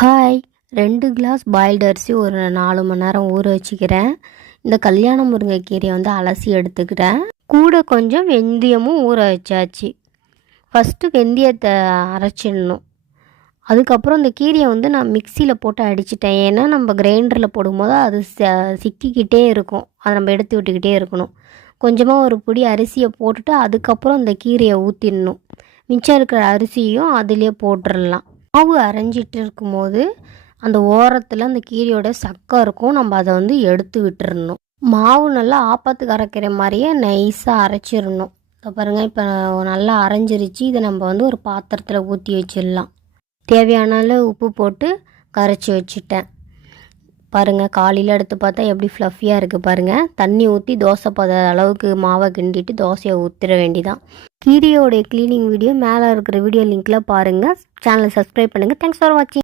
Hi 2 class boiled அரிசி ஒரு 4 மணி நேரம் ஊற வச்சுக்கிறேன். இந்த கல்யாண முருங்கைக்கீரையை அலசி எடுத்துக்கிறேன். கூட கொஞ்சம் வெந்தயமும் ஊற வச்சாச்சு. ஃபஸ்ட்டு வெந்தயத்தை அரைச்சிடணும். அதுக்கப்புறம் இந்த கீரையை நான் மிக்சியில் போட்டு அடிச்சிட்டேன். ஏன்னா நம்ம கிரைண்டரில் போடும்போது அது சிக்கிக்கிட்டே இருக்கும். அதை நம்ம எடுத்து விட்டுக்கிட்டே இருக்கணும். கொஞ்சமாக ஒரு பிடி அரிசியை போட்டுட்டு அதுக்கப்புறம் இந்த கீரையை ஊற்றிடணும். மிச்சம் இருக்கிற அரிசியும் அதிலே போட்டுடலாம். மாவு அரைஞ்சிட்டு இருக்கும்போது அந்த ஓரத்தில் அந்த கீரையோட சக்கை இருக்கும். நம்ம அதை எடுத்து விட்டுறணும். மாவு நல்லா ஆப்பத்துக்கு அரைக்கிற மாதிரியே நைஸாக அரைச்சிடணும். இப்போ பாருங்கள், இப்போ நல்லா அரைஞ்சிருச்சு. இதை நம்ம ஒரு பாத்திரத்தில் ஊற்றி வச்சிடலாம். தேவையான அளவு உப்பு போட்டு கரைச்சி வச்சுட்டேன். பாருங்கள், காலையில் எடுத்து பார்த்தா எப்படி ஃப்ளஃபியாக இருக்குது பாருங்கள். தண்ணி ஊற்றி தோசை அளவுக்கு மாவை கிண்டிட்டு தோசையை ஊற்றிட வேண்டிதான். கீரையோடைய க்ளீனிங் வீடியோ மேலே இருக்கிற வீடியோ லிங்க்கில் பாருங்கள். சேனலை சப்ஸ்கிரைப் பண்ணுங்கள். தேங்க்ஸ் ஃபார் வாட்சிங்.